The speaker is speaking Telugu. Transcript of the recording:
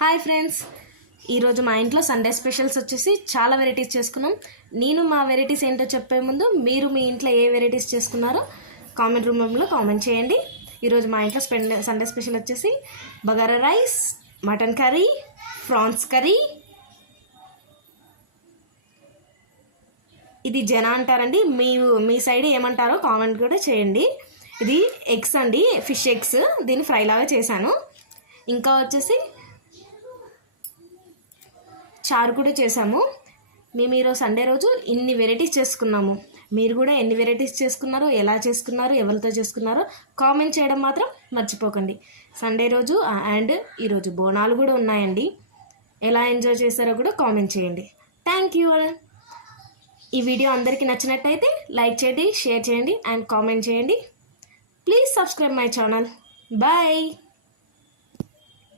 హాయ్ ఫ్రెండ్స్, ఈరోజు మా ఇంట్లో సండే స్పెషల్స్ వచ్చేసి చాలా వెరైటీస్ చేసుకున్నాం. నేను మా వెరైటీస్ ఏంటో చెప్పే ముందు మీరు మీ ఇంట్లో ఏ వెరైటీస్ చేసుకున్నారో కామెంట్ రూమ్లో కామెంట్ చేయండి. ఈరోజు మా ఇంట్లో సండే స్పెషల్ వచ్చేసి bagara rice, mutton curry, prawns curry, ఇది జన అంటారండి, మీ సైడ్ ఏమంటారో కామెంట్ కూడా చేయండి. ఇది ఎగ్స్ అండి, ఫిష్ ఎగ్స్, దీన్ని ఫ్రై లాగా చేశాను. ఇంకా వచ్చేసి చారు కూడా చేసాము. మేము ఈరోజు సండే రోజు ఇన్ని వెరైటీస్ చేసుకున్నాము. మీరు కూడా ఎన్ని వెరైటీస్ చేసుకున్నారో, ఎలా చేసుకున్నారో, ఎవరితో చేసుకున్నారో కామెంట్ చేయడం మాత్రం మర్చిపోకండి. సండే రోజు అండ్ ఈరోజు బోనాలు కూడా ఉన్నాయండి. ఎలా ఎంజాయ్ చేస్తారో కూడా కామెంట్ చేయండి. Thank you. ఈ వీడియో అందరికీ నచ్చినట్టయితే లైక్ చేయండి, షేర్ చేయండి అండ్ కామెంట్ చేయండి. Please subscribe my channel. Bye.